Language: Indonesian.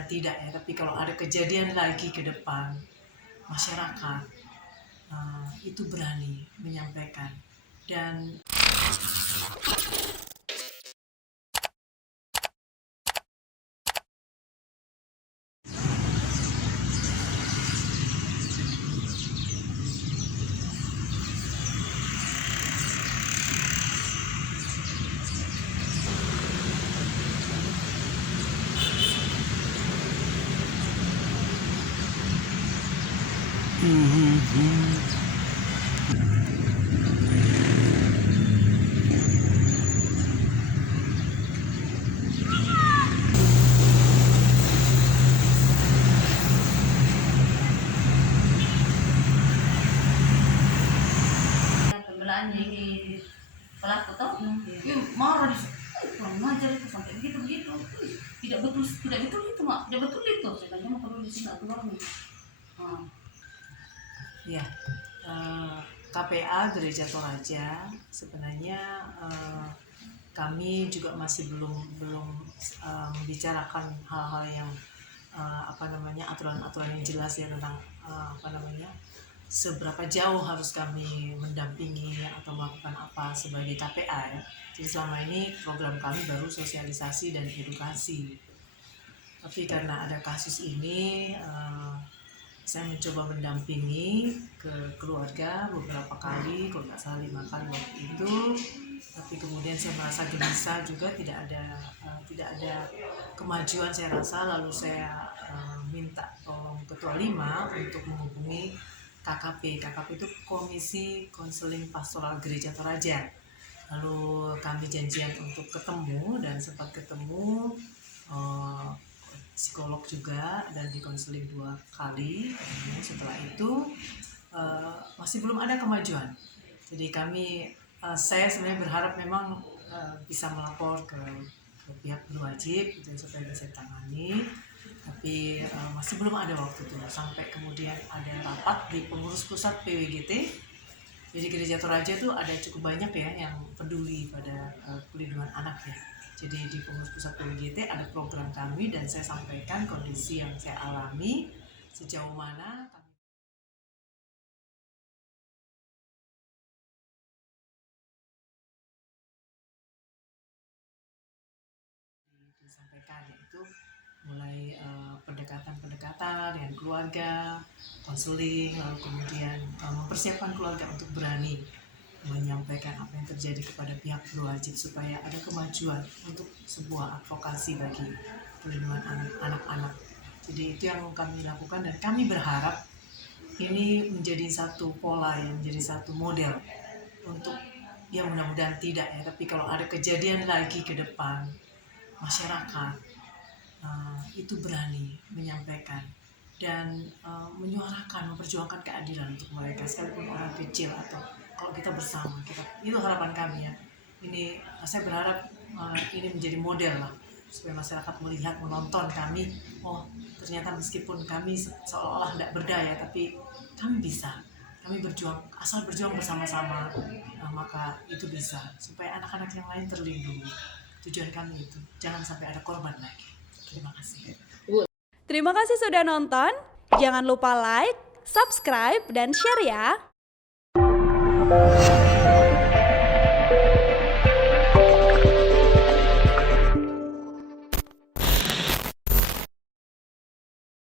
mudah-mudahan tidak ya, tapi kalau ada kejadian lagi ke depan, masyarakat itu berani menyampaikan. Dan pembelaan ini pelaku toh marah kurang ngajar itu sampai begitu tidak betul itu mak, tidak betul itu sebenarnya mau perlu di sini keluar nih. ya, KPA Gereja Toraja sebenarnya kami juga masih belum membicarakan hal-hal yang aturan-aturan yang jelas ya tentang seberapa jauh harus kami mendampingi atau melakukan apa sebagai KPA ya. Jadi selama ini program kami baru sosialisasi dan edukasi. Tapi karena ada kasus ini, saya mencoba mendampingi ke keluarga beberapa kali, kalau nggak salah 5 kali waktu itu. Tapi kemudian saya merasa gelisah juga, tidak ada kemajuan saya rasa. Lalu saya minta tolong Ketua 5 untuk menghubungi KKP. KKP itu Komisi Konseling Pastoral Gereja Toraja. Lalu kami janjian untuk ketemu dan sempat ketemu psikolog juga dan dikonseling 2 kali. Setelah itu masih belum ada kemajuan. Jadi saya sebenarnya berharap memang bisa melapor ke pihak berwajib gitu, supaya bisa ditangani. Tapi masih belum ada waktu itu, sampai kemudian ada rapat di pengurus pusat PWGT. Jadi Gereja Toraja itu ada cukup banyak ya yang peduli pada pelindungan anak ya. Jadi di pengurus pusat PWGT ada program kami dan saya sampaikan kondisi yang saya alami, sejauh mana kami disampaikan, yaitu mulai pendekatan dengan keluarga, konseling, lalu kemudian mempersiapkan keluarga untuk berani menyampaikan apa yang terjadi kepada pihak berwajib supaya ada kemajuan untuk sebuah advokasi bagi perlindungan anak-anak. Jadi itu yang kami lakukan dan kami berharap ini menjadi satu pola, yang menjadi satu model untuk ya mudah-mudahan tidak ya, tapi kalau ada kejadian lagi ke depan, masyarakat itu berani menyampaikan dan menyuarakan, memperjuangkan keadilan untuk mereka, sekalipun orang kecil atau kalau kita bersama. Itu harapan kami ya. Ini saya berharap ini menjadi model lah, supaya masyarakat melihat, menonton kami. Oh, ternyata meskipun kami seolah-olah tidak berdaya, tapi kami bisa. Kami berjuang, asal berjuang bersama-sama, maka itu bisa, supaya anak-anak yang lain terlindungi. Tujuan kami itu, jangan sampai ada korban lagi. Terima kasih. Terima kasih sudah nonton. Jangan lupa like, subscribe, dan share ya.